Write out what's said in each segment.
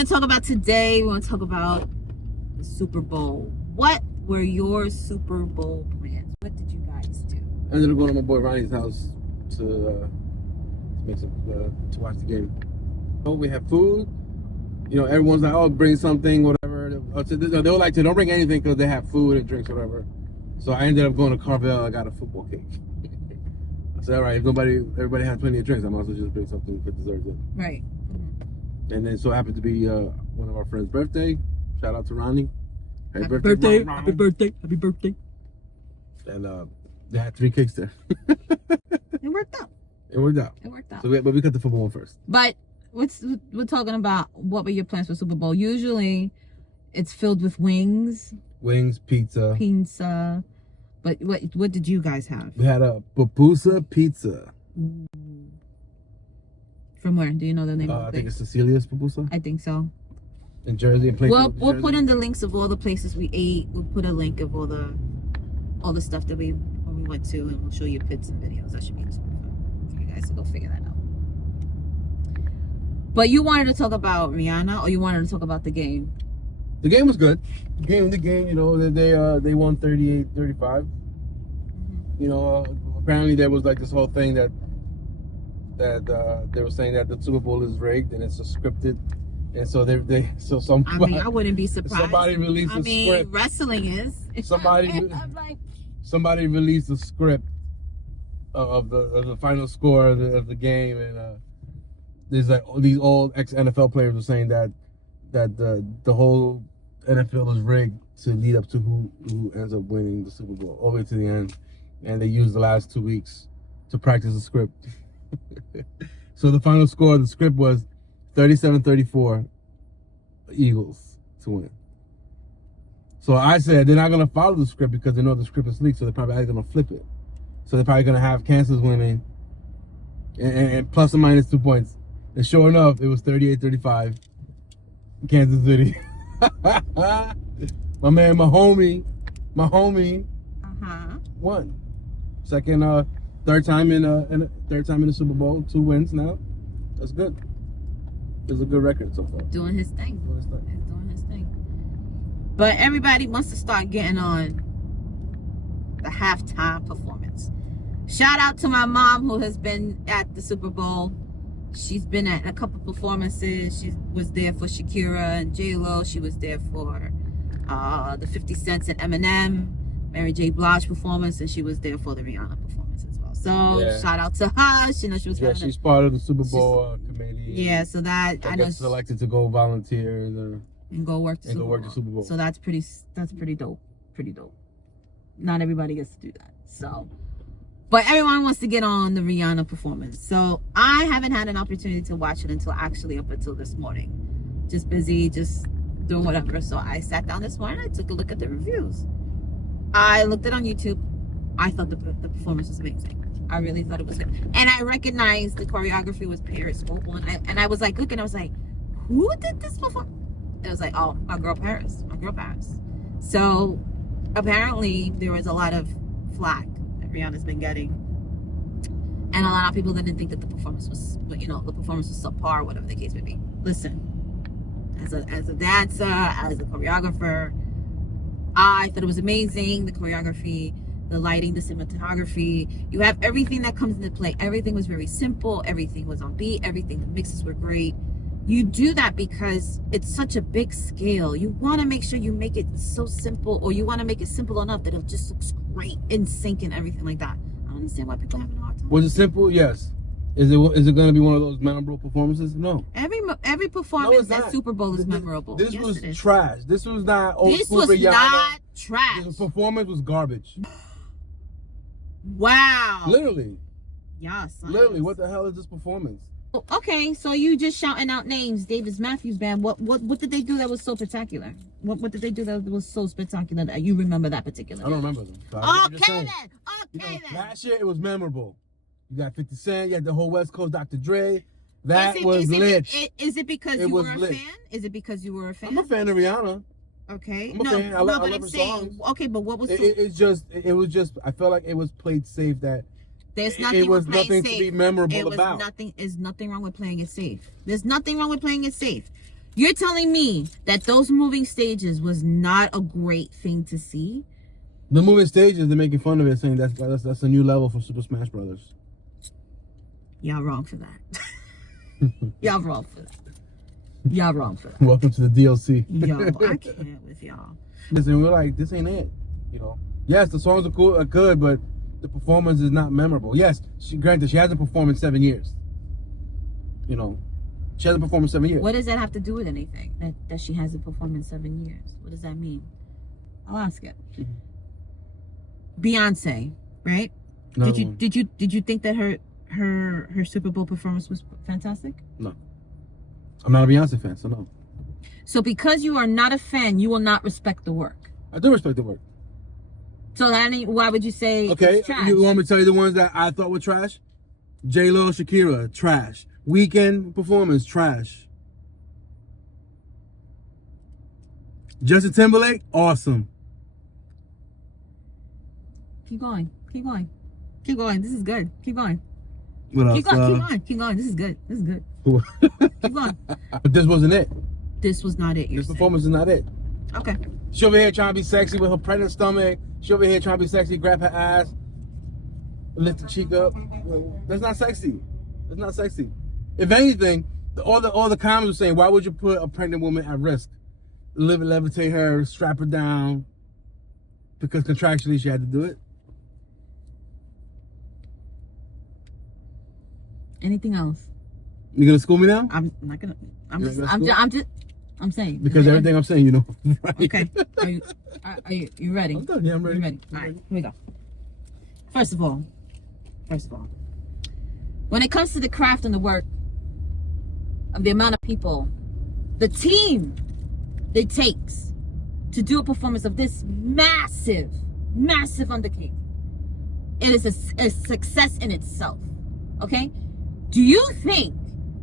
going to talk about today, we're going to talk about the Super Bowl. What were your Super Bowl plans? What did you guys do? I ended up going to my boy Ronnie's house to make some to watch the game. Oh, we have food. You know, everyone's like, oh, bring something, whatever. They were like, don't bring anything because they have food and drinks, whatever. So I ended up going to Carvel. I got a football cake. I said, all right, if everybody has plenty of drinks, I might as well just bring something for dessert then. Right. Mm-hmm. And then so it happened to be one of our friends' birthday. Shout out to Ronnie. Happy birthday. Happy birthday. Happy birthday. And they had 3 cakes there. It worked out. It worked out. It worked out. So but we cut the football one first. But we're talking about what were your plans for Super Bowl? Usually it's filled with wings. Wings, pizza. Pizza. But what did you guys have? We had a Pupusa Pizza. Ooh. From where? Do you know the name of the place? I think it's Cecilia's Pupusa. I think so. In Jersey, in Plainfield. We'll put in the links of all the places we ate. We'll put a link of all the stuff that we went to, and we'll show you pics and videos. That should be super fun for you guys to go figure that out. But you wanted to talk about Rihanna, or you wanted to talk about the game? The game was good. The game, you know, they won 38-35. Mm-hmm. You know, apparently there was like this whole thing that they were saying that the Super Bowl is rigged and it's a scripted, and so I wouldn't be surprised. Somebody released a script. Wrestling is. Somebody released a script of the final score of the game, and there's like these old ex-NFL players were saying that the whole NFL is rigged to lead up to who ends up winning the Super Bowl all the way to the end, and they used the last 2 weeks to practice the script. So the final score of the script was 37-34 Eagles to win. So I said they're not going to follow the script because they know the script is leaked, so they're probably going to flip it. So they're probably going to have Kansas winning and plus or minus 2 points. And sure enough, it was 38-35 Kansas City. My man, my homie won. Third time in the Super Bowl, 2 wins now. That's good. It's a good record so far. Doing his thing. But everybody wants to start getting on the halftime performance. Shout out to my mom who has been at the Super Bowl. She's been at a couple performances. She was there for Shakira and J-Lo. She was there for the 50 Cent and Eminem, Mary J. Blige performance, and she was there for the Rihanna performance as well. So yeah. Shout out to her. She knows she was. Yeah, she's part of the Super Bowl committee. Yeah, so that I know. Selected to go volunteer and go work the Super Bowl. So that's pretty dope. Pretty dope. Not everybody gets to do that. So. But everyone wants to get on the Rihanna performance. So I haven't had an opportunity to watch it until this morning. Just busy, just doing whatever. So I sat down this morning, I took a look at the reviews. I looked it on YouTube. I thought the performance was amazing. I really thought it was good. And I recognized the choreography was Paris Vocal. And I was like looking, I was like, who did this before? It was like, oh, my girl Paris. So apparently there was a lot of flack Rihanna's been getting, and a lot of people didn't think that the performance was subpar, whatever the case may be. Listen, as a dancer, as a choreographer, I thought it was amazing. The choreography, the lighting, the cinematography, you have everything that comes into play. Everything was very simple. Everything was on beat. The mixes were great. You do that because it's such a big scale. You want to make sure you make it so simple, or you want to make it simple enough that it just looks great in sync and everything like that. I don't understand why people are having a hard time. Was it simple? Yes. Is it going to be one of those memorable performances? No. Every performance at Super Bowl is memorable. This was trash. This was not old school Rihanna. This was not trash. The performance was garbage. Wow. Literally. Yes. Literally, what the hell is this performance? Okay, so you just shouting out names. Davis Matthews Band. What did they do that was so spectacular? What did they do that was so spectacular that you remember that particular? I don't remember them. So Okay then. Last year it was memorable. You got 50 Cent. You had the whole West Coast, Dr. Dre. That was lit. Is it because you were a fan? Is it because you were a fan? I'm a fan of Rihanna. Okay. I'm a fan. I love her songs. Okay, but what was it was just I felt like it was played safe. That there's nothing. It was nothing to be memorable about. There's nothing wrong with playing it safe. There's nothing wrong with playing it safe. You're telling me that those moving stages was not a great thing to see? The moving stages, they're making fun of it, saying that's a new level for Super Smash Brothers. Y'all wrong for that. Y'all wrong for that. Y'all wrong for that. Welcome to the DLC. Yo, I can't with y'all. Listen, we're like, this ain't it. You know. Yes, the songs are cool, are good, but the performance is not memorable. Yes, granted, she hasn't performed in 7 years. You know, she hasn't performed in 7 years. What does that have to do with anything? That she hasn't performed in 7 years? What does that mean? I'll ask it. Beyonce, right? No. Did you think that her Super Bowl performance was fantastic? No. I'm not a Beyonce fan, so no. So because you are not a fan, you will not respect the work. I do respect the work. So why would you say it's trash? You want me to tell you the ones that I thought were trash? J-Lo, Shakira, trash. Weekend performance, trash. Justin Timberlake, awesome. Keep going. Keep going. Keep going. This is good. Keep going. What else? Keep going. Keep going. This is good. This is good. Keep going. But this wasn't it. This was not it. This performance is not it. Okay. She over here trying to be sexy with her pregnant stomach. She over here trying to be sexy, grab her ass, lift the cheek up. That's not sexy. That's not sexy. If anything, all the comments were saying, why would you put a pregnant woman at risk? Levitate her, strap her down, because contractually she had to do it. Anything else? You gonna school me now? I'm not gonna. I'm saying. Because everything I'm saying, you know. Right? Okay. Are you ready? I'm done. Yeah, I'm ready. You ready? All right. Here we go. First of all, when it comes to the craft and the work of the amount of people, the team it takes to do a performance of this massive undertaking, it is a success in itself. Okay? Do you think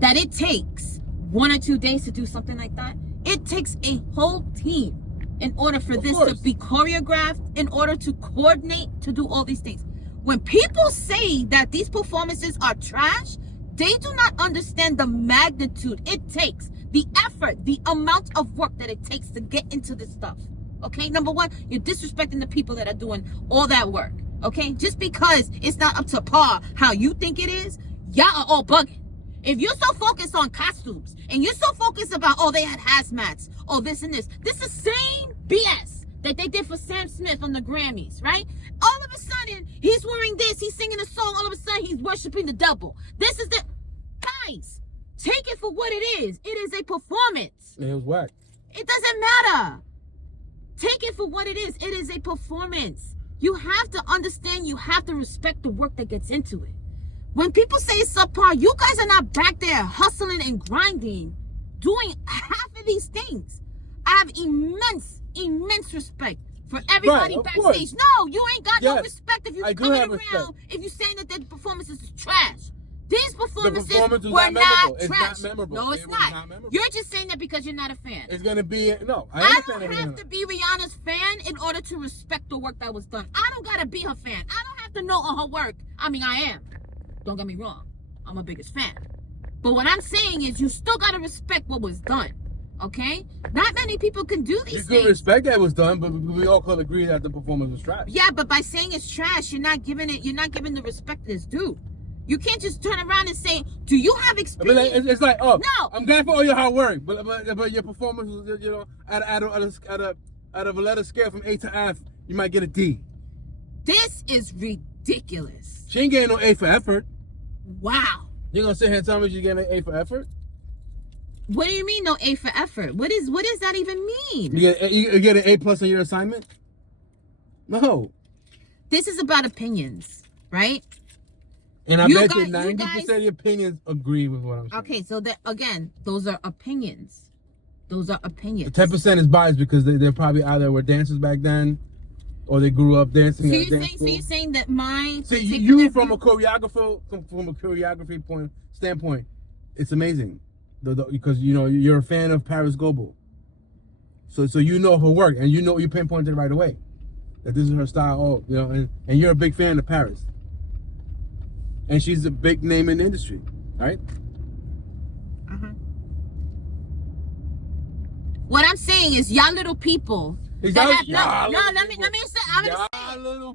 that it takes 1 or 2 days to do something like that? It takes a whole team in order for this to be choreographed, in order to coordinate, to do all these things. When people say that these performances are trash, they do not understand the magnitude it takes, the effort, the amount of work that it takes to get into this stuff. Okay? Number one, you're disrespecting the people that are doing all that work. Okay? Just because it's not up to par how you think it is, y'all are all bugging. If you're so focused on costumes and you're so focused about, oh, they had hazmats, oh, this and this is the same BS that they did for Sam Smith on the Grammys, right? All of a sudden, he's wearing this, he's singing a song, all of a sudden, he's worshiping the devil. This is the... Guys, take it for what it is. It is a performance. It was whack. It doesn't matter. Take it for what it is. It is a performance. You have to understand, you have to respect the work that gets into it. When people say it's subpar, you guys are not back there hustling and grinding, doing half of these things. I have immense respect for everybody backstage. Course. No, you ain't got no respect if you coming around, if you saying that the performances is trash. These performances were not trash. It's not memorable. No, it's not. You're just saying that because you're not a fan. It's gonna be no. I don't have to be Rihanna's fan in order to respect the work that was done. I don't gotta be her fan. I don't have to know all her work. I mean, I am. Don't get me wrong. I'm her biggest fan. But what I'm saying is you still gotta respect what was done. Okay? Not many people can do these things. You can respect that was done, but we all could agree that the performance was trash. Yeah, but by saying it's trash, you're not giving the respect it's due. You can't just turn around and say, do you have experience? I mean, it's like, oh, no. I'm glad for all your hard work, but your performance was, you know, out of a letter scale from A to F, you might get a D. This is ridiculous. She ain't getting no A for effort. Wow. You're gonna sit here and tell me she's getting an A for effort? What do you mean no A for effort? What does that even mean? You get an A plus on your assignment? No. This is about opinions, right? And I bet you 90% of the opinions agree with what I'm saying. Okay, so again, those are opinions. Those are opinions. The 10% is biased because they probably either were dancers back then, or they grew up dancing. So you're saying that my you from a choreography standpoint, it's amazing, because you know you're a fan of Paris Goebel. So you know her work, and you pinpointed right away that this is her style. Oh, you know, and you're a big fan of Paris. And she's a big name in the industry, right? What I'm saying is, y'all little people. Let me say, y'all little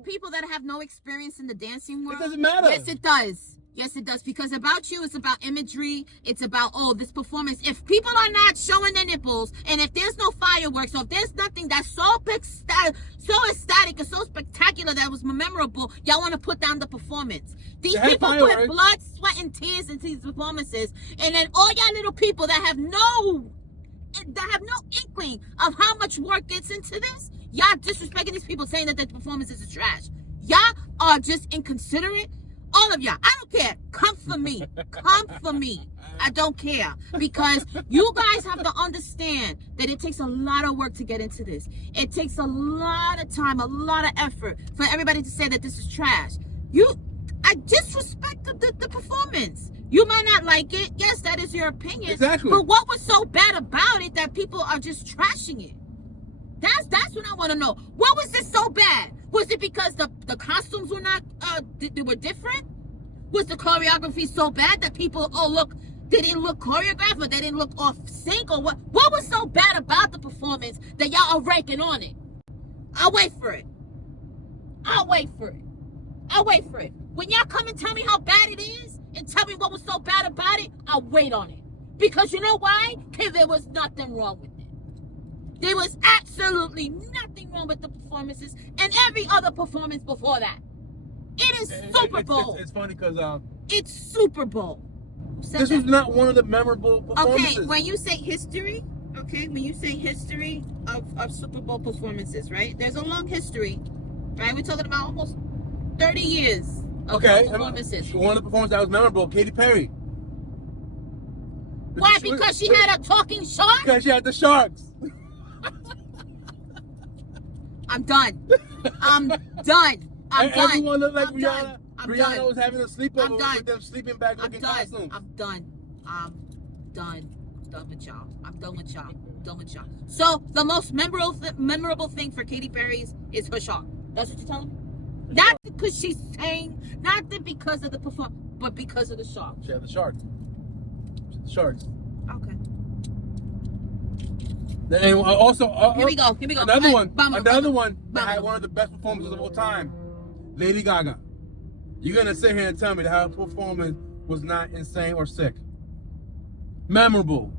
people that have no experience in the dancing world. It doesn't matter. Yes, it does. Yes, it does. Because about you, it's about imagery. It's about, oh, this performance. If people are not showing their nipples, and if there's no fireworks, or if there's nothing that's so ecstatic and so spectacular that was memorable, y'all want to put down the performance. These people put blood, sweat, and tears into these performances, and then all y'all little people that have no inkling of how much work gets into this, y'all disrespecting these people, saying that the performances are trash. Y'all are just inconsiderate. All of y'all, I don't care. Come for me. Come for me. I don't care. Because you guys have to understand that it takes a lot of work to get into this. It takes a lot of time, a lot of effort for everybody to say that this is trash. I disrespect the performance. You might not like it. Yes, that is your opinion. Exactly. But what was so bad about it that people are just trashing it? That's what I want to know. What was this so bad? Was it because the costumes were not they were different? Was the choreography so bad that people, oh look, they didn't look choreographed, or they didn't look off sync, or what? What was so bad about the performance that y'all are ranking on it? I'll wait for it. I'll wait for it. I'll wait for it. When y'all come and tell me how bad it is, and tell me what was so bad about it, I'll wait on it. Because you know why? Because there was nothing wrong with it. There was absolutely nothing wrong with the performances and every other performance before that. It is Super Bowl. It's funny because it's Super Bowl. This was not one of the memorable performances. Okay, when you say history, of Super Bowl performances, right? There's a long history, right? We're talking about almost 30 years of performances. One of the performances that was memorable, Katy Perry. Why? Because she had a talking shark? Because she had the sharks. I'm done. I'm done. Everyone looked like Rihanna. Rihanna was having a sleepover with them sleeping bag looking costumes. I'm done. I'm done with y'all. I'm done with y'all. So the most memorable thing for Katy Perry is her shark. That's what you're telling me? Not because she's saying, not because of the performance, but because of the shark. She had the sharks. Sharks. Okay. And also, here we go. Another one that had one of the best performances of all time, Lady Gaga. You're gonna sit here and tell me that her performance was not insane or sick? Memorable,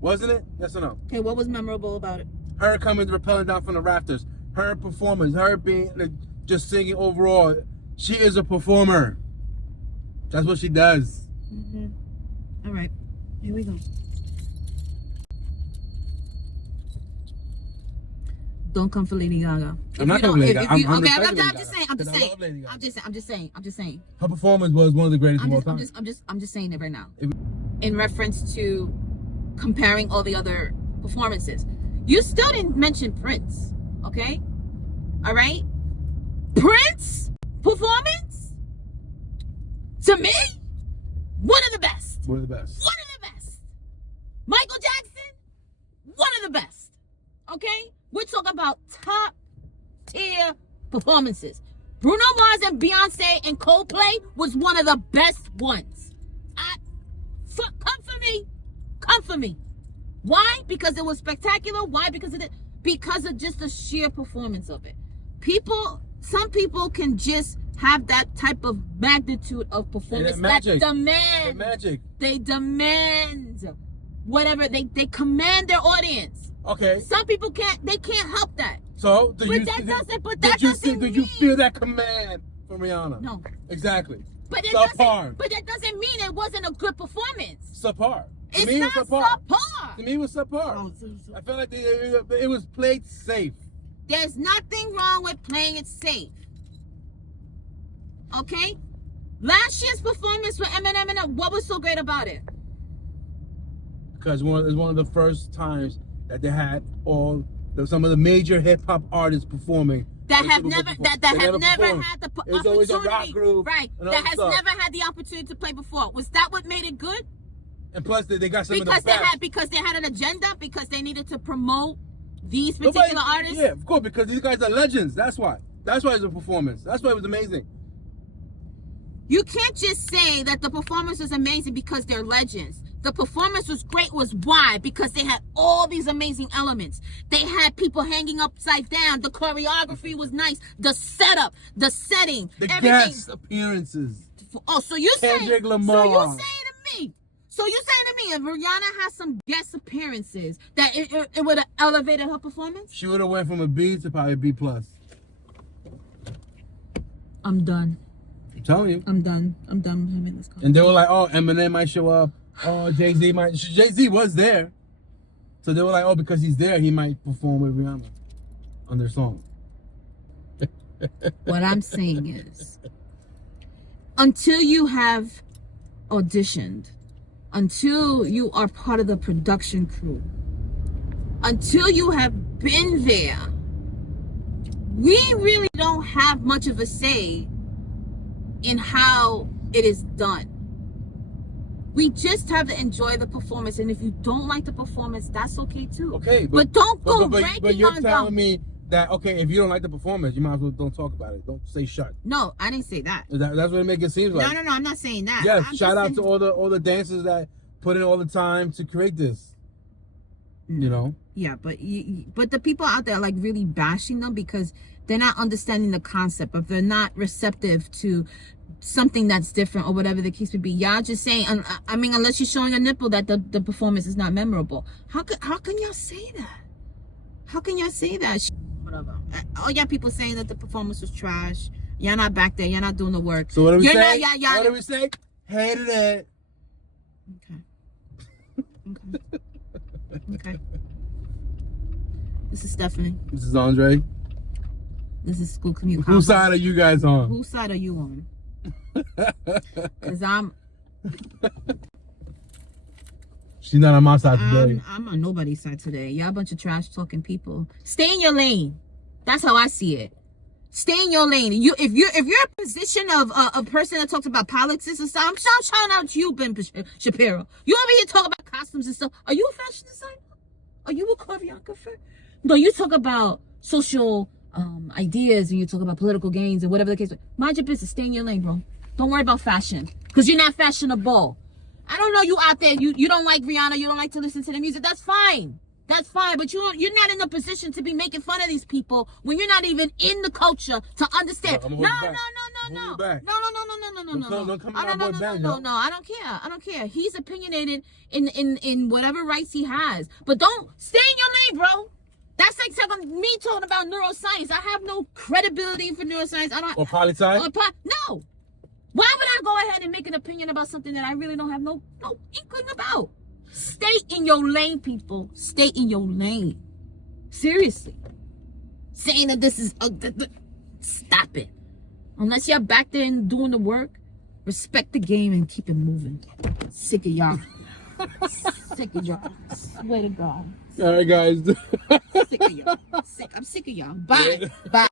wasn't it? Yes or no? Okay, what was memorable about it? Her coming, rappelling down from the rafters. Her performance. Her being just singing overall. She is a performer. That's what she does. Mm-hmm. All right. Here we go. Don't come for Lady Gaga. I'm not coming for Lady Gaga. I'm just saying. Her performance was one of the greatest of all time. I'm just saying it right now. In reference to comparing all the other performances. You still didn't mention Prince, okay? All right? Prince performance, to me, one of the best. One of the best. One of the best. Michael Jackson, one of the best. Okay? We're talking about top tier performances. Bruno Mars and Beyonce and Coldplay was one of the best ones. Come for me. Why? Because it was spectacular. Why? Because of just the sheer performance of it. Some people can just have that type of magnitude of performance that demand. The magic. They demand whatever. They command their audience. Okay. Some people can't help that. So did you feel that command from Rihanna? No. Exactly. But that doesn't mean it wasn't a good performance. Subpar. It's not subpar. To me, it was subpar. I felt like it was played safe. There's nothing wrong with playing it safe. Okay? Last year's performance with Eminem, what was so great about it? Because it was one of the first times that they had some of the major hip hop artists performing. That have never had the opportunity. It's always a rock group. Right. That has never had the opportunity to play before. Was that what made it good? And plus, they got some of the best. Because they had an agenda, because they needed to promote these particular artists? Yeah, of course, because these guys are legends. That's why. That's why it's a performance. That's why it was amazing. You can't just say that the performance was amazing because they're legends. the performance was great was why? Because they had all these amazing elements. They had people hanging upside down. The choreography was nice. The setup, the setting, the everything. guest appearances. Oh, so you're Kendrick saying, Lamar. so you're saying to me, if Rihanna has some guest appearances, that it would have elevated her performance? She would have went from a B to probably a B+. I'm done. I'm telling you. I'm done with him in this conversation. And they were like, oh, Eminem might show up. Oh, Jay-Z might. Jay-Z was there. So they were like, oh, because he's there, he might perform with Rihanna on their song. What I'm saying is, until you have auditioned, until you are part of the production crew, until you have been there, we really don't have much of a say in how it is done. We just have to enjoy the performance, and if you don't like the performance, that's okay too. Okay, but don't go ranking but you're on telling me that, okay, if you don't like the performance, you might as well don't talk about it. Don't say shut. No, I didn't say that. That's what it makes it seem like. No, I'm not saying that. Yes, I'm shout out to all the dancers that put in all the time to create this. You know? Yeah, but the people out there like really bashing them because they're not understanding the concept, if they're not receptive to something that's different or whatever the case may be. Y'all just saying, I mean, unless you're showing a nipple, that the performance is not memorable. How can y'all say that? How can y'all say that? Whatever. All y'all people saying that the performance was trash. Y'all not back there. Y'all not doing the work. So what do we say? What do we say? Hated it. Okay. This is Stephanie. This is Andre. This is School Commute Convos. Whose side are you guys on? Whose side are you on? Because She's not on my side today. I'm on nobody's side today. Y'all a bunch of trash talking people. Stay in your lane. That's how I see it. Stay in your lane. If you're a position of a person that talks about politics and stuff, I'm shouting out to you, Ben Shapiro. You over here talk about costumes and stuff. Are you a fashion designer? Are you a choreographer? No, you talk about social ideas and you talk about political gains and whatever the case. Mind your business. Stay in your lane, bro. Don't worry about fashion because you're not fashionable. I don't know you out there. You don't like Rihanna. You don't like to listen to the music. That's fine. That's fine. But you're not in a position to be making fun of these people when you're not even in the culture to understand. No. I don't care. He's opinionated in whatever rights he has. But don't stay in your lane, bro. That's like me talking about neuroscience. I have no credibility for neuroscience. Or poli-sci? No. Why would I go ahead and make an opinion about something that I really don't have no inkling about? Stay in your lane, people. Stay in your lane. Seriously. Saying that this is... stop it. Unless y'all back there and doing the work, respect the game and keep it moving. Sick of y'all. Sick of y'all. Swear to God. All right, guys. Sick of y'all. I'm sick of y'all. Bye. Bye.